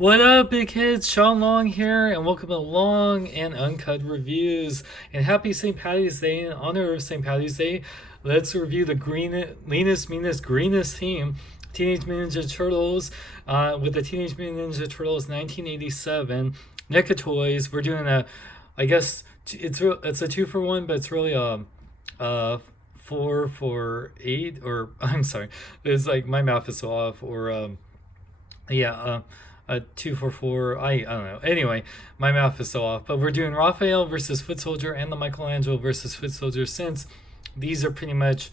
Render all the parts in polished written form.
What up, big hits? Sean Long here, and welcome to Long and Uncut Reviews. And happy St. Patty's Day! In honor of St. Patty's Day, let's review the leanest, meanest, greenest team, Teenage Mutant Ninja Turtles, with the Teenage Mutant Ninja Turtles 1987 NECA toys. We're doing I guess it's a 2-for-1, but it's really a 4 for 8, or I'm sorry, it's like my math is so off, or a 2 for 4. I don't know. Anyway, my math is so off. But we're doing Raphael versus Foot Soldier and the Michelangelo versus Foot Soldier, since these are pretty much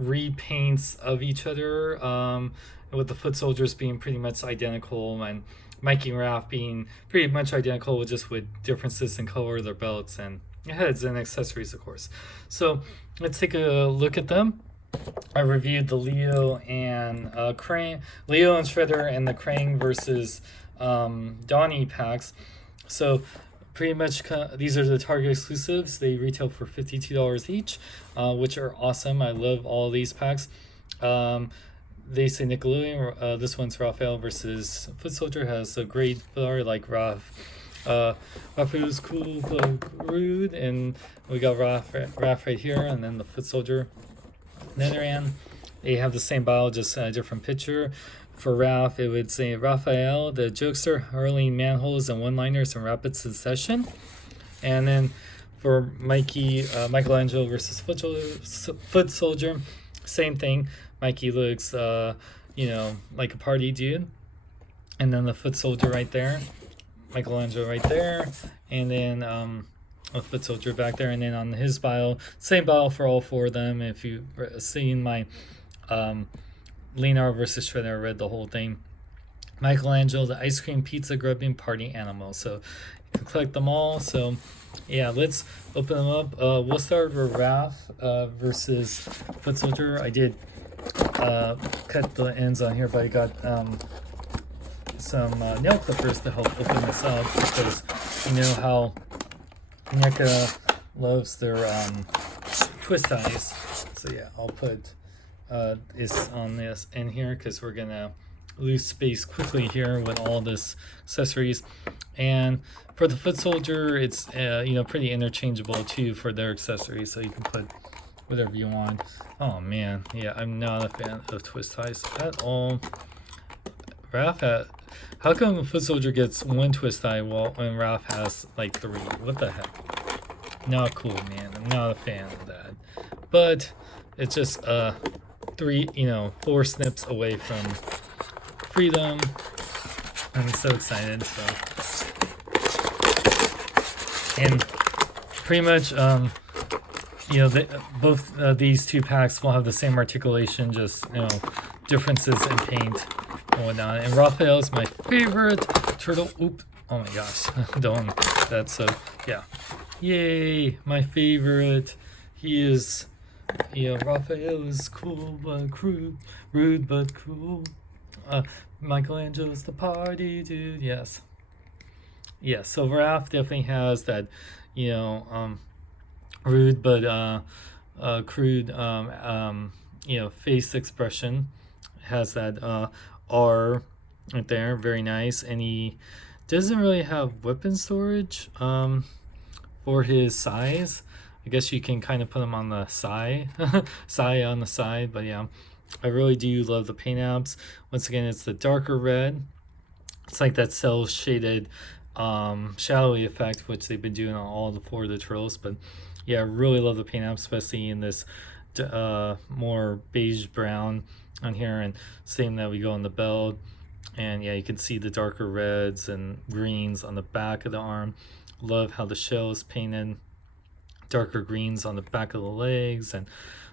repaints of each other, with the Foot Soldiers being pretty much identical and Mikey and Raph being pretty much identical, just with differences in color of their belts and heads and accessories, of course. So let's take a look at them. I reviewed the Leo and Shredder and the Krang versus Donnie packs. So pretty much these are the Target exclusives. They retail for $52 each, which are awesome. I love all these packs. They say Nickelodeon. This one's Raphael versus Foot Soldier. Has a great foot art like Raph. Raphael's cool but rude, and we got Raph right here, and then the Foot Soldier. Netherland. They have the same bio, just a different picture. For Raph, it would say Raphael, the jokester, hurling manholes and one-liners in rapid succession. And then for Mikey, Michelangelo versus Foot Soldier, same thing. Mikey looks, like a party dude. And then the Foot Soldier right there, Michelangelo right there, and then a Foot Soldier back there. And then on his bio, same bio for all four of them. If you've seen my Leonardo versus Shredder, I read the whole thing. Michelangelo, the ice cream pizza grubbing party animal. So you can collect them all. So yeah, let's open them up. We'll start with Raph versus Foot Soldier. I did cut the ends on here, but I got some nail clippers to help open this up, because you know how NECA loves their twist ties. So yeah, I'll put this on this in here, because we're gonna lose space quickly here with all this accessories. And for the Foot Soldier, it's pretty interchangeable too for their accessories, so you can put whatever you want. Oh man, yeah, I'm not a fan of twist ties at all. How come the Foot Soldier gets one twist tie when Raph has like 3? What the heck? Not cool, man. I'm not a fan of that. But it's just 4 snips away from freedom. I'm so excited. So, and pretty much, both these two packs will have the same articulation, just differences in paint and whatnot. And Raphael is my favorite turtle. Oop! Oh my gosh! Don't. That's yeah. Yay! My favorite. He is. Raphael is cool but crude, rude but cool. Michelangelo's the party dude. Yes. Yeah. So Raph definitely has that, rude but crude, face expression. Has that R right there, very nice. And he doesn't really have weapon storage for his size. I guess you can kind of put him on the side on the side, but yeah, I really do love the paint apps. Once again, it's the darker red. It's like that cell shaded shadowy effect, which they've been doing on all the 4 of the turtles. But yeah, I really love the paint apps, especially in this more beige brown on here, and same that we go on the belt. And yeah, you can see the darker reds and greens on the back of the arm. Love how the shell is painted darker greens on the back of the legs, and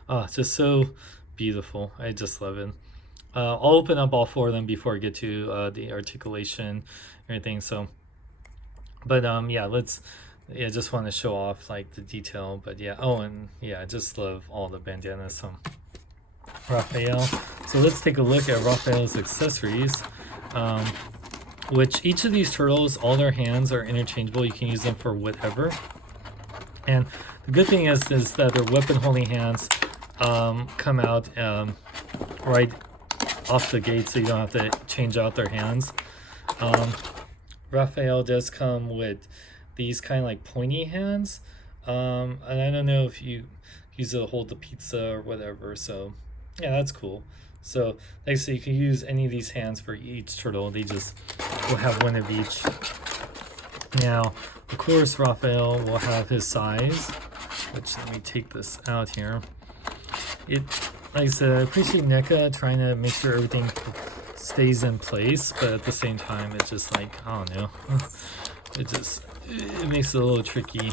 it's just so beautiful. I just love it. I'll open up all 4 of them before I get to the articulation and everything. So, but yeah, just want to show off like the detail. But yeah, I just love all the bandanas. So Raphael. So let's take a look at Raphael's accessories, which each of these turtles, all their hands are interchangeable. You can use them for whatever. And the good thing is that their weapon holding hands come out right off the gate, so you don't have to change out their hands. Raphael does come with these kind of like pointy hands. And I don't know if you use it to hold the pizza or whatever. So yeah, that's cool. So like I said, you can use any of these hands for each turtle. They just will have one of each. Now, of course, Raphael will have his size, which let me take this out here. It, like I said, I appreciate NECA trying to make sure everything stays in place, but at the same time, it's just like, I don't know, it makes it a little tricky,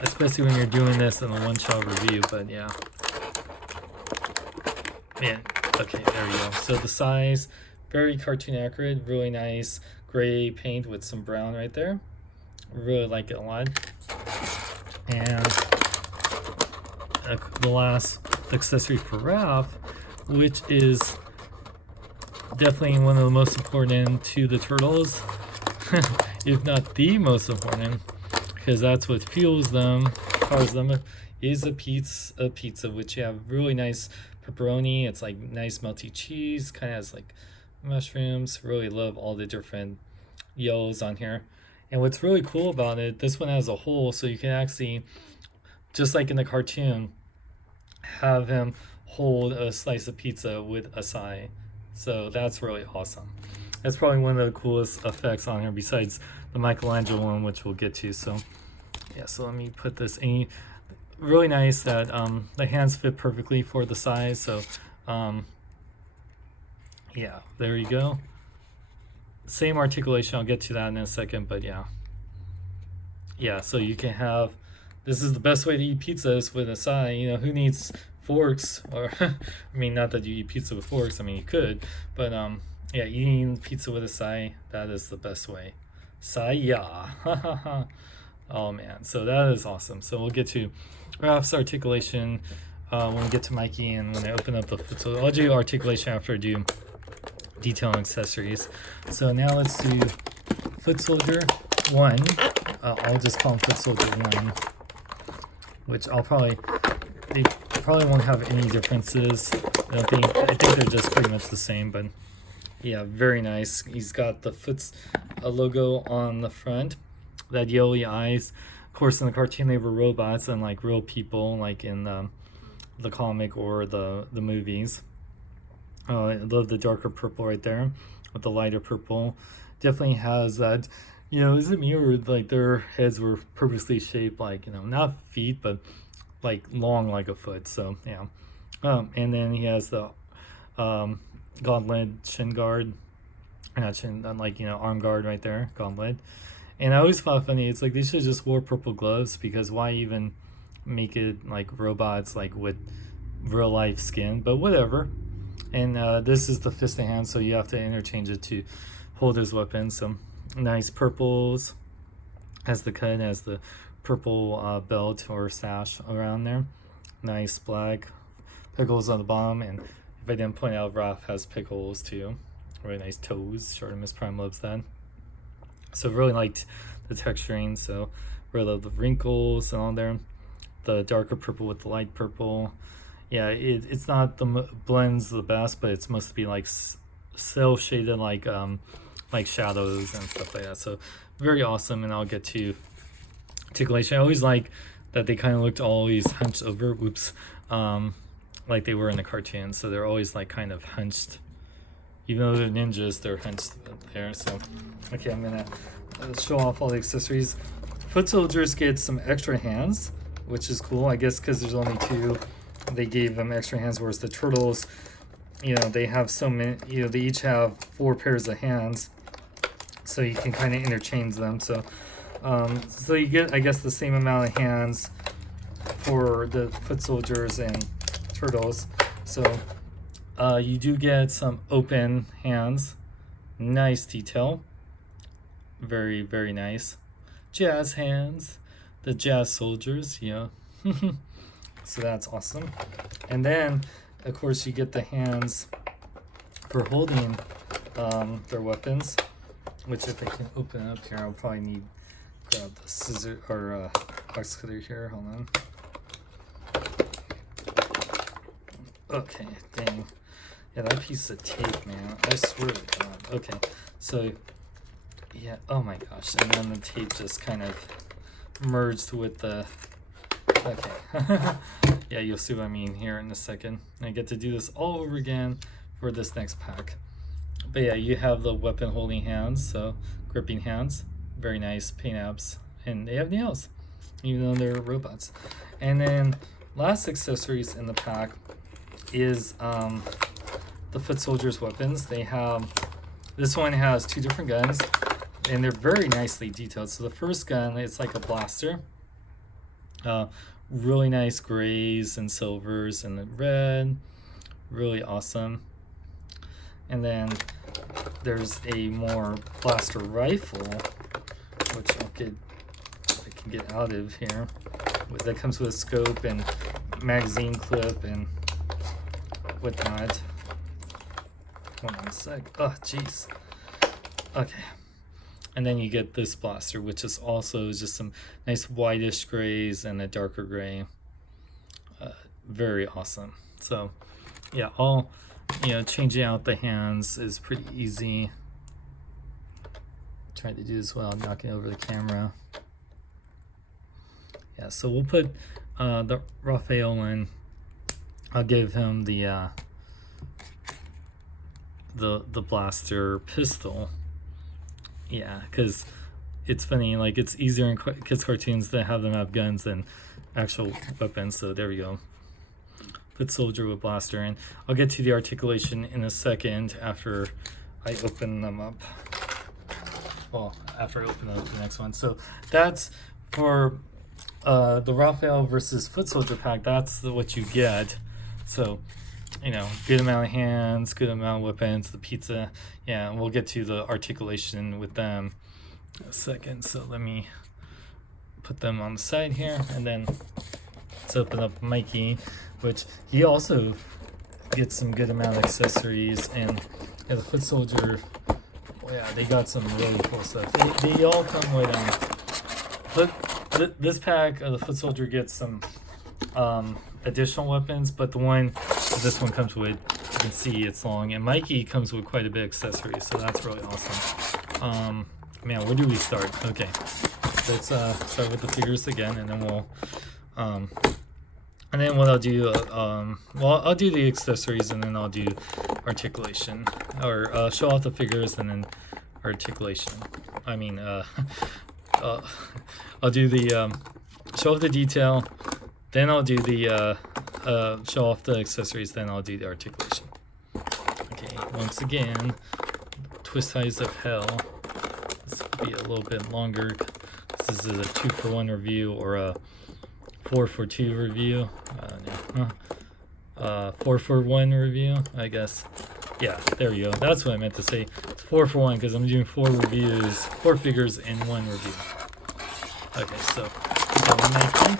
especially when you're doing this in a one-shot review. But yeah, man. Okay, there we go. So the size, very cartoon accurate, really nice gray paint with some brown right there. Really like it a lot. And the last accessory for Raph, which is definitely one of the most important to the turtles, if not the most important, because that's what fuels them, powers them, is a pizza, which you have really nice pepperoni. It's like nice melty cheese, kind of has like mushrooms. Really love all the different yellows on here. And what's really cool about it, this one has a hole, so you can actually, just like in the cartoon, have him hold a slice of pizza with a side. So that's really awesome. That's probably one of the coolest effects on here besides the Michelangelo one, which we'll get to. So yeah, so let me put this in. Really nice that the hands fit perfectly for the size. So yeah, there you go. Same articulation, I'll get to that in a second, but yeah, so you can have, this is the best way to eat pizzas with a side. You know, who needs forks? Or I mean, not that you eat pizza with forks, I mean you could, but yeah, eating pizza with a side, that is the best way. Saya. Oh man, so that is awesome. So we'll get to Raph's articulation when we get to Mikey, and when I open up the foot. So I'll do articulation after I do detail and accessories. So now let's do Foot Soldier 1. I'll just call him Foot Soldier 1, which they probably won't have any differences. I think they're just pretty much the same, but yeah, very nice. He's got the Foot's logo on the front, that yellowy eyes. Of course, in the cartoon they were robots and like real people, like in the comic or the movies. I love the darker purple right there with the lighter purple. Definitely has that, you know, is it me or like their heads were purposely shaped like, you know, not feet, but like long like a foot. So yeah. And then he has the gauntlet shin guard, not shin, like, you know, arm guard right there, gauntlet. And I always thought funny, it's like they should just wear purple gloves, because why even make it like robots like with real life skin, but whatever. And this is the fist and hand, so you have to interchange it to hold his weapon. So nice purples, has the cut, has the purple belt or sash around there. Nice black pickles on the bottom, and if I didn't point out, Raph has pickles too. Really nice toes. Shortimus Prime loves that. So really liked the texturing. So really love the wrinkles and all there. The darker purple with the light purple. Yeah, it's not the blends the best, but it's supposed to be like cell shaded, like shadows and stuff like that. So very awesome. And I'll get to articulation. I always like that they kind of looked always hunched over. Whoops, like they were in the cartoon. So they're always like kind of hunched. Even though they're ninjas, they're hunched there. So okay, I'm gonna show off all the accessories. Foot soldiers get some extra hands, which is cool, I guess, because there's only 2. They gave them extra hands, whereas the turtles, you know, they have so many, you know, they each have 4 pairs of hands, so you can kind of interchange them. So so you get, I guess, the same amount of hands for the foot soldiers and turtles. So you do get some open hands. Nice detail. Very, very nice. Jazz hands. The jazz soldiers, yeah. So that's awesome. And then, of course, you get the hands for holding their weapons, which if I can open it up here, I'll probably need to grab the scissor or box cutter here. Hold on. Okay, dang. Yeah, that piece of tape, man. I swear to God. Okay, so Yeah, oh my gosh, and then the tape just kind of merged with the, okay. Yeah, you'll see what I mean here in a second. I get to do this all over again for this next pack. But yeah, you have the weapon holding hands, so gripping hands, very nice paint apps, and they have nails, even though they're robots. And then last accessories in the pack is the foot soldiers' weapons. They have, this one has 2 different guns, and they're very nicely detailed. So the first gun, it's like a blaster. Really nice grays and silvers and the red, really awesome. And then there's a more blaster rifle, which I can get out of here. That comes with a scope and magazine clip and whatnot. Hold on a sec. Oh, jeez. Okay. And then you get this blaster, which is also just some nice whitish grays and a darker gray. Very awesome. So, yeah, all, you know, changing out the hands is pretty easy. Trying to do this while knocking over the camera. Yeah, so we'll put the Raphael in. I'll give him the blaster pistol. Yeah, because it's funny, like it's easier in kids cartoons to have them have guns than actual weapons. So there we go. Foot soldier with blaster, and I'll get to the articulation in a second after I open them up. Well, after I open up the next one. So that's for the Raphael versus foot soldier pack. That's what you get. So, you know, good amount of hands, good amount of weapons, the pizza. Yeah, and we'll get to the articulation with them in a second. So let me put them on the side here, and then let's open up Mikey, which he also gets some good amount of accessories. And yeah, the foot soldier, well, yeah, they got some really cool stuff. They all come with this pack of the foot soldier gets some additional weapons, but the one this one comes with, you can see it's long, and Mikey comes with quite a bit of accessories, so that's really awesome. Man, where do we start? Okay, let's start with the figures again, and then we'll and then what I'll do, well, I'll do the accessories, and then I'll do articulation, or show off the figures and then articulation. I mean, I'll do the show off the detail, then I'll do the show off the accessories, then I'll do the articulation. Okay, once again, twist ties of hell. This will be a little bit longer. This is a 2-for-1 review or a 4-for-2 review. No. 4-for-1 review, I guess. Yeah, there you go. That's what I meant to say. It's 4-for-1 because I'm doing 4 reviews, 4 figures in 1 review. Okay, so Mikey.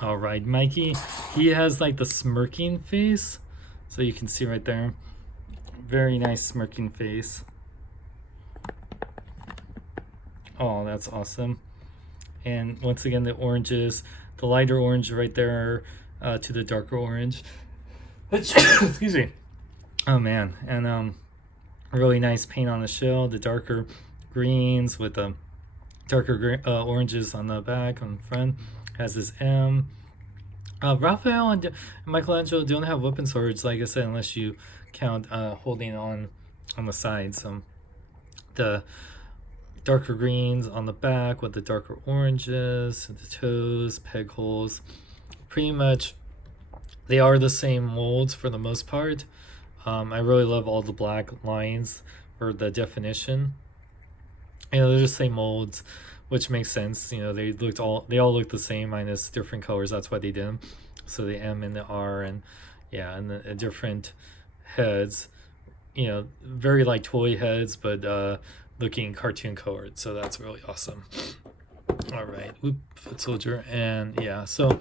All right, Mikey. He has like the smirking face, so you can see right there. Very nice smirking face. Oh, that's awesome. And once again, the oranges, the lighter orange right there to the darker orange. Excuse me. Oh man, and really nice paint on the shell. The darker greens with the darker oranges on the back, on the front. Has this M. Raphael and Michelangelo don't have weapon swords, like I said, unless you count holding on the sides. The darker greens on the back with the darker oranges, the toes, peg holes. Pretty much, they are the same molds for the most part. I really love all the black lines for the definition. You know, they're just same molds, which makes sense. You know, they all look the same minus different colors. That's why they did them. So the M and the R, and yeah, and the different heads. You know, very like toy heads, but looking cartoon colored. So that's really awesome. All right, foot soldier, and yeah. So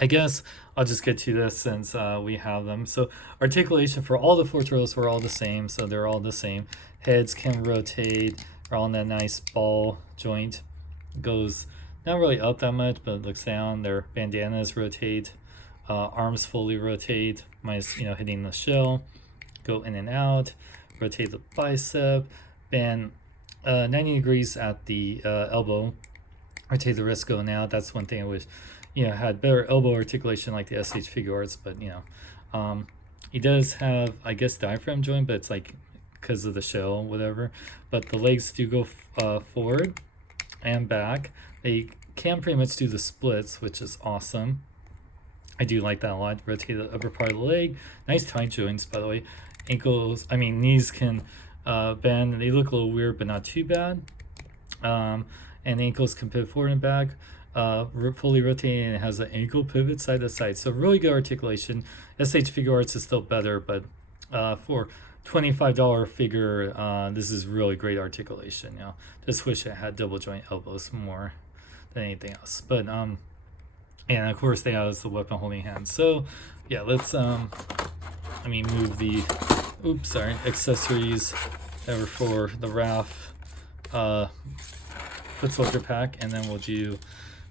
I guess I'll just get to this since we have them. So articulation for all the 4 turtles were all the same. So they're all the same. Heads can rotate. Are on that nice ball joint. Goes not really up that much, but it looks down. Their bandanas rotate. Arms fully rotate, minus, you know, hitting the shell. Go in and out. Rotate the bicep. bend 90 degrees at the elbow. Rotate the wrist going out. That's one thing I wish, had better elbow articulation like the SH Figure Arts, but he does have, I guess, diaphragm joint, but it's like because of the shell, whatever. But the legs do go forward and back. They can pretty much do the splits, which is awesome. I do like that a lot. Rotate the upper part of the leg. Nice tight joints, by the way. Knees can bend. They look a little weird, but not too bad. And ankles can pivot forward and back. Fully rotating, and it has an ankle pivot side to side. So really good articulation. SH Figure Arts is still better, but for $25 figure, this is really great articulation. Just wish it had double joint elbows more than anything else. But and of course they have the weapon holding hand. So yeah, let's let me move the accessories that were for the Raph foot soldier pack, and then we'll do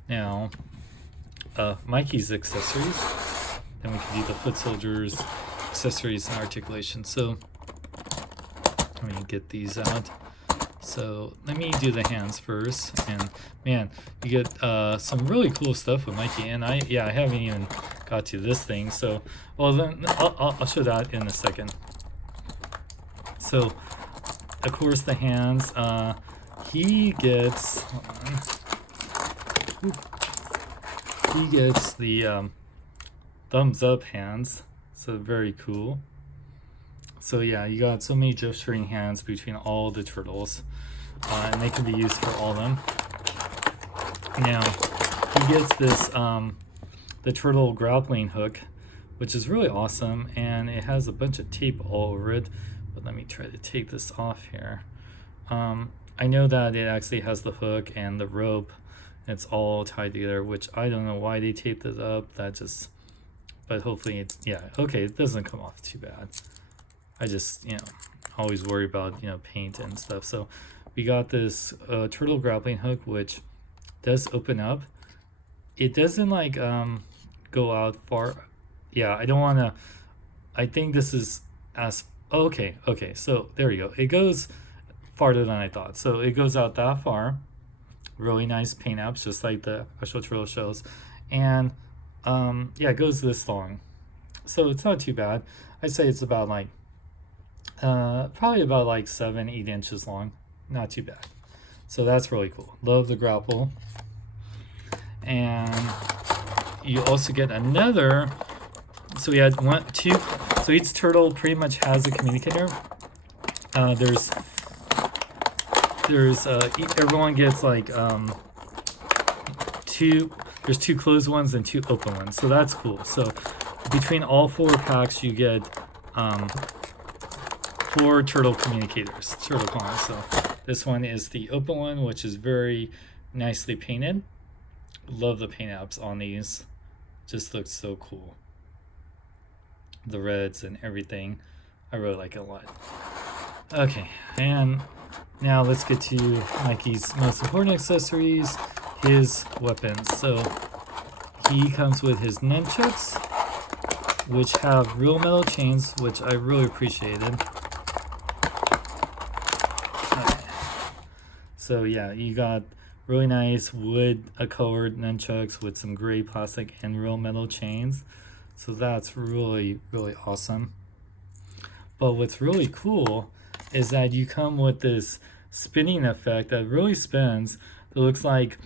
now Mikey's accessories. Then we can do the foot soldiers accessories and articulation. So let me get these out. So let me do the hands first, and man, you get some really cool stuff with Mikey. And I haven't even got to this thing. So then I'll show that in a second. So of course the hands, he gets the thumbs up hands. So very cool. So yeah, you got so many gesturing hands between all the turtles, and they can be used for all of them. Now, he gets this, the turtle grappling hook, which is really awesome, and it has a bunch of tape all over it. But let me try to take this off here. I know that it actually has the hook and the rope. It's all tied together, which I don't know why they taped it up. But hopefully it's, okay, it doesn't come off too bad. I just, always worry about, paint and stuff. So we got this turtle grappling hook, which does open up. It doesn't go out far. I don't want to, I think this is okay. So there you go. It goes farther than I thought. So it goes out that far. Really nice paint apps, just like the actual turtle shells. And it goes this long. So it's not too bad. I'd say it's about probably about 7-8 inches long. Not too bad. So that's really cool. Love the grapple. And you also get another, so we had two, so each turtle pretty much has a communicator. There's everyone gets there's two closed ones and two open ones, so that's cool. So between all 4 packs you get 4 turtle communicators, turtle coins. So this one is the open one, which is very nicely painted. Love the paint apps on these, just looks so cool. The reds and everything, I really like it a lot. Okay, and now let's get to Mikey's most important accessories, his weapons. So he comes with his nunchucks, which have real metal chains, which I really appreciated. Okay. So yeah, you got really nice wood colored nunchucks with some gray plastic and real metal chains. So that's really, really awesome. But what's really cool is that you come with this spinning effect that really spins. It looks like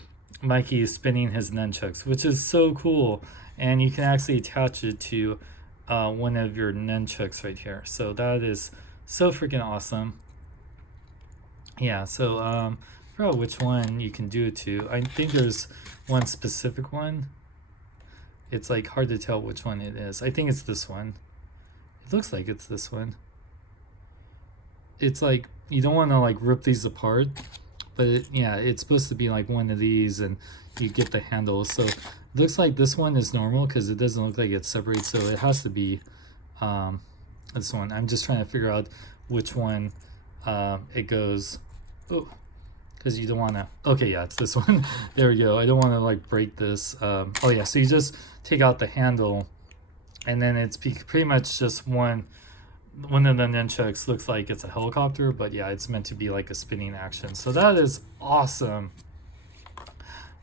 Mikey is spinning his nunchucks, which is so cool. And you can actually attach it to one of your nunchucks right here. So that is so freaking awesome. Yeah, so I forgot which one you can do it to. I think there's one specific one. It's hard to tell which one it is. I think it's this one. It looks like it's this one. It's you don't want to rip these apart, but it's supposed to be one of these, and you get the handle. So it looks like this one is normal because it doesn't look like it's separated, so it has to be this one. I'm just trying to figure out which one it goes. Oh, because you don't want to, okay, yeah, it's this one. There we go. I don't want to break this. So you just take out the handle, and then it's pretty much just one one of the nunchucks looks like it's a helicopter, but yeah, it's meant to be like a spinning action. So that is awesome.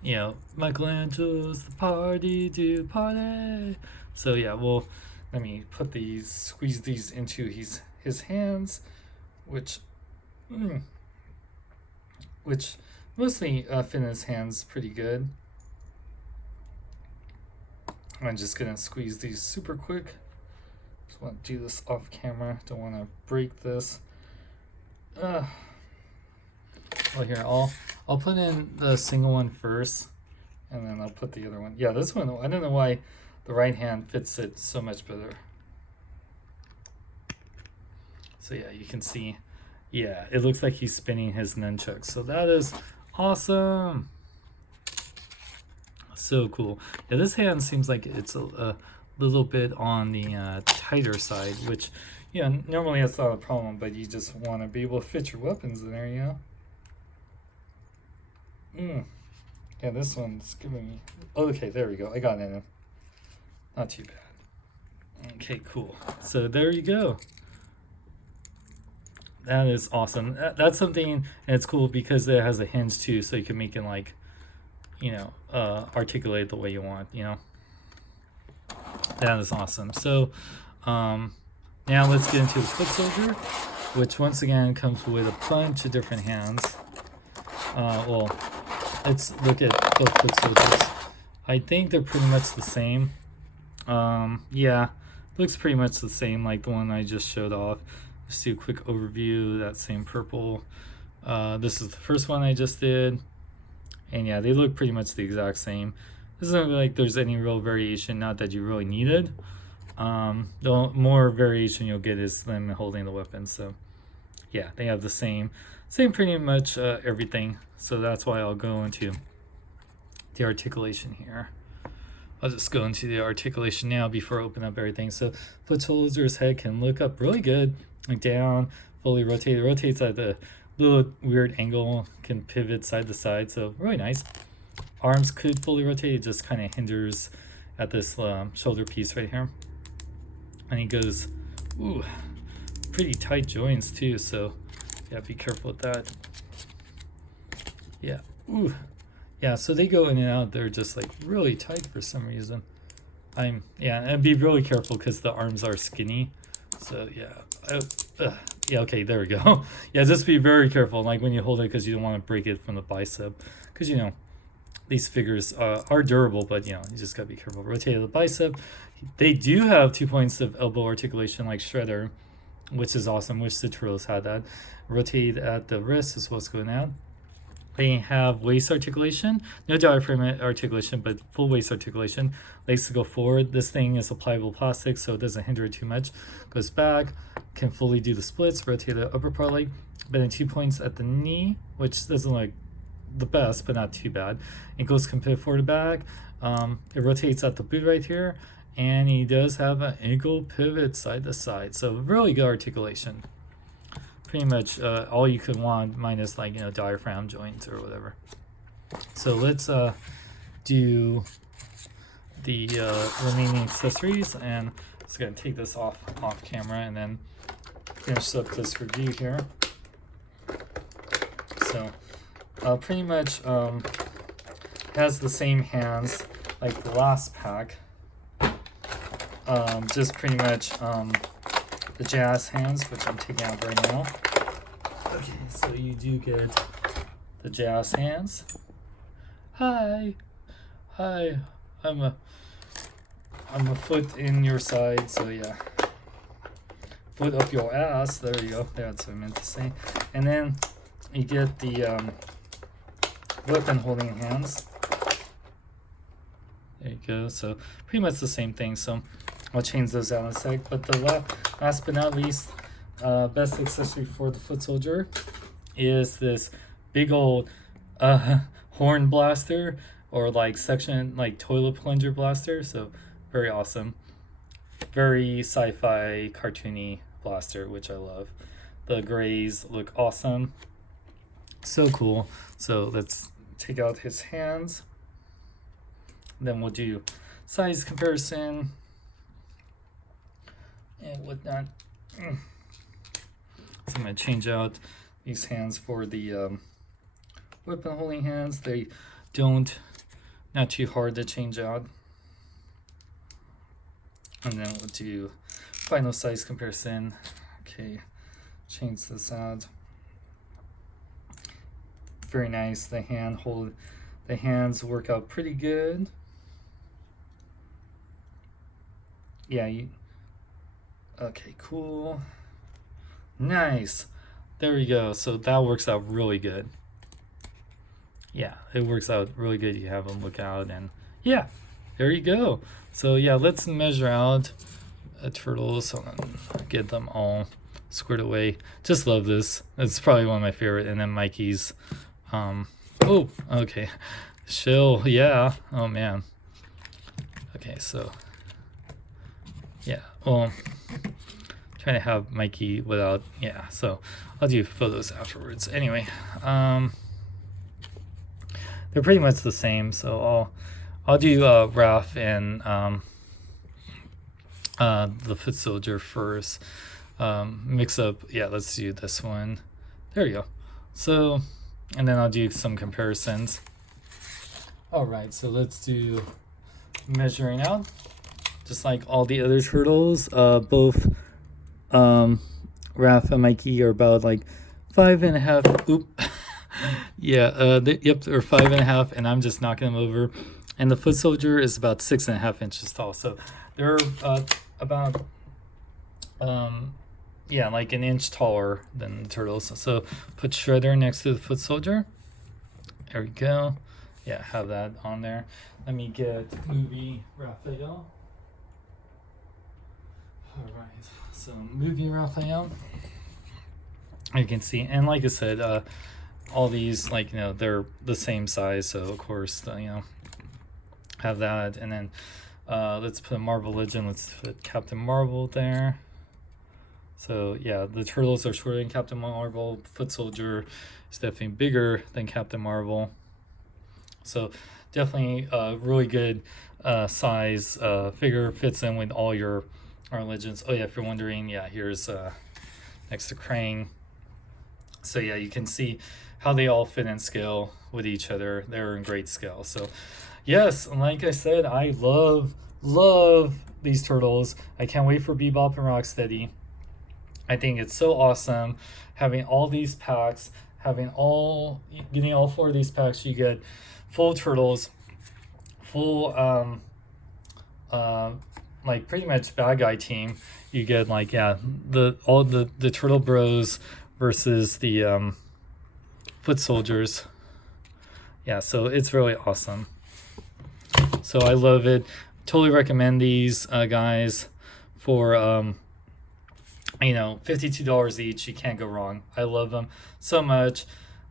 You know, Michelangelo's the party to party. So yeah, well, let me put these, squeeze these into his hands, which mostly fit in his hands pretty good. I'm just gonna squeeze these super quick. Just want to do this off camera. Don't want to break this. Well, here I'll put in the single one first, and then I'll put the other one. Yeah, this one, I don't know why the right hand fits it so much better. So yeah, you can see, yeah, it looks like he's spinning his nunchucks. So that is awesome. So cool. Yeah, this hand seems like it's a little bit on the tighter side, which, yeah, normally that's not a problem, but you just want to be able to fit your weapons in there, you know? Yeah, this one's giving me... Okay, there we go. I got it in. Not too bad. Okay, cool. So there you go. That is awesome. That's something, and it's cool because it has a hinge too, so you can make it like, you know, articulate the way you want, you know. That is awesome. So now let's get into the foot soldier, which once again comes with a bunch of different hands. Well, let's look at both foot soldiers. I think they're pretty much the same. Yeah, looks pretty much the same like the one I just showed off. Just do a quick overview. That same purple. This is the first one I just did. And yeah, they look pretty much the exact same. This isn't like there's any real variation, not that you really needed. The more variation you'll get is them holding the weapon. So yeah, they have the same pretty much everything. So that's why I'll go into the articulation here. I'll just go into the articulation now before I open up everything. So foot soldier's head can look up really good, like down, fully rotate. It rotates at the little weird angle, can pivot side to side, so really nice. Arms could fully rotate, it just kind of hinders at this shoulder piece right here. And he goes, ooh, pretty tight joints too, so yeah, be careful with that. Yeah, ooh. Yeah, so they go in and out, they're just like really tight for some reason. Yeah, and be really careful because the arms are skinny. So yeah, yeah, okay, there we go. Yeah, just be very careful, like when you hold it, because you don't want to break it from the bicep. Because, you know, these figures are durable, but, you know, you just gotta be careful. Rotate the bicep. They do have 2 points of elbow articulation like Shredder, which is awesome. Wish the Turtles had that. Rotate at the wrist is what's going on. They have waist articulation, no diaphragm articulation, but full waist articulation. Legs to go forward. This thing is a pliable plastic, so it doesn't hinder it too much. Goes back, can fully do the splits, rotate the upper part leg, but then 2 points at the knee, which doesn't look the best, but not too bad. Ankles can pivot forward to back. It rotates at the boot right here, and he does have an ankle pivot side to side, so really good articulation. Pretty much all you could want, minus like, you know, diaphragm joints or whatever. So let's do the remaining accessories, and I'm just gonna take this off camera and then finish up this review here. So pretty much has the same hands like the last pack. Just pretty much the jazz hands, which I'm taking out right now. Okay, so you do get the jazz hands. Hi, I'm a foot in your side, so yeah. Foot up your ass. There you go. That's what I meant to say. And then you get the weapon holding hands. There you go. So pretty much the same thing. So I'll change those out in a sec. But the last but not least, best accessory for the foot soldier is this big old horn blaster, or like suction, like toilet plunger blaster. So very awesome. Very sci-fi cartoony blaster, which I love. The grays look awesome. So cool. So let's take out his hands. Then we'll do size comparison and whatnot. So I'm going to change out these hands for the weapon holding hands. They don't, not too hard to change out. And then we'll do final size comparison. Okay, change this out. Very nice. The hands work out pretty good. Yeah, okay, cool. Nice. There we go. So that works out really good. Yeah, it works out really good. You have them look out, and yeah, there you go. So yeah, let's measure out a turtle. So get them all squared away. Just love this. It's probably one of my favorite. And then Mikey's. Oh, okay. Shell. Yeah. Oh man. Okay, so yeah. Well, trying to have Mikey without. Yeah. So I'll do photos afterwards. Anyway, they're pretty much the same. So I'll do Raph and the foot soldier first. Mix up. Yeah, let's do this one. There you go. So, and then I'll do some comparisons. All right, so let's do measuring out. Just like all the other turtles, both Raph and Mikey are about like 5.5. Oop. Yeah, yep, they're 5.5, and I'm just knocking them over. And the foot soldier is about 6.5 inches tall. So they're about yeah, like an inch taller than the turtles. So put Shredder next to the foot soldier. There we go. Yeah, have that on there. Let me get movie Raphael. All right, so movie Raphael. You can see, and like I said, all these, like, you know, they're the same size. So of course, you know, have that. And then let's put a Marvel Legend. Let's put Captain Marvel there. So yeah, the turtles are shorter than Captain Marvel. Foot soldier is definitely bigger than Captain Marvel. So definitely a really good size figure. Fits in with all your legends. Oh yeah, if you're wondering, yeah, here's next to Krang. So yeah, you can see how they all fit in scale with each other. They're in great scale. So yes, like I said, I love these turtles. I can't wait for Bebop and Rocksteady. I think it's so awesome having all these packs, getting all 4 of these packs. You get full turtles, full like pretty much bad guy team. You get like, yeah, all the turtle bros versus the foot soldiers. Yeah, so it's really awesome. So I love it. Totally recommend these guys for you know, $52 each. You can't go wrong. I love them so much.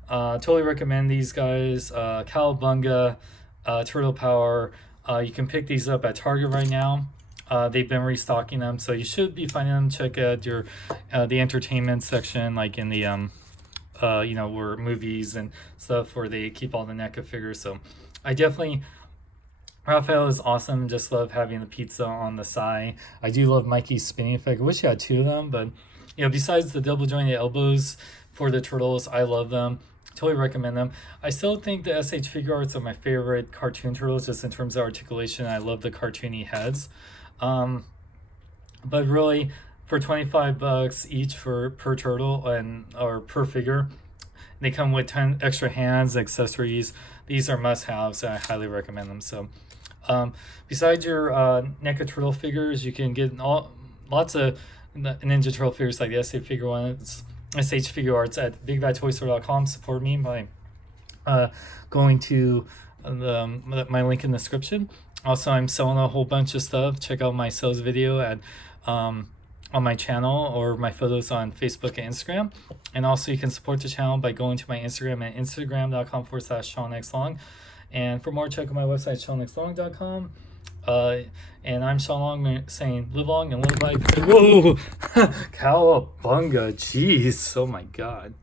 Totally recommend these guys. Cowabunga, Turtle Power. You can pick these up at Target right now. They've been restocking them, so you should be finding them. Check out your the entertainment section, like in the you know, where movies and stuff, where they keep all the NECA figures. So I definitely, Raphael is awesome. Just love having the pizza on the side. I do love Mikey's spinning effect. I wish I had 2 of them, but you know, besides the double jointed elbows for the turtles, I love them. Totally recommend them. I still think the SH figure arts are my favorite cartoon turtles, just in terms of articulation. I love the cartoony heads. But really, for $25 each per turtle or per figure, they come with 10 extra hands, accessories. These are must-haves, and I highly recommend them. So besides your NECA turtle figures, you can get lots of Ninja Turtle figures like the SH figure ones, SH figure arts at bigbadtoystore.com. Support me by going to my link in the description. Also, I'm selling a whole bunch of stuff. Check out my sales video at on my channel, or my photos on Facebook and Instagram. And also, you can support the channel by going to my Instagram at instagram.com/SeanXLong. And for more, check out my website, SeanXLong.com. And I'm Sean Long, saying live long and live life. Whoa! Cowabunga. Jeez. Oh my God.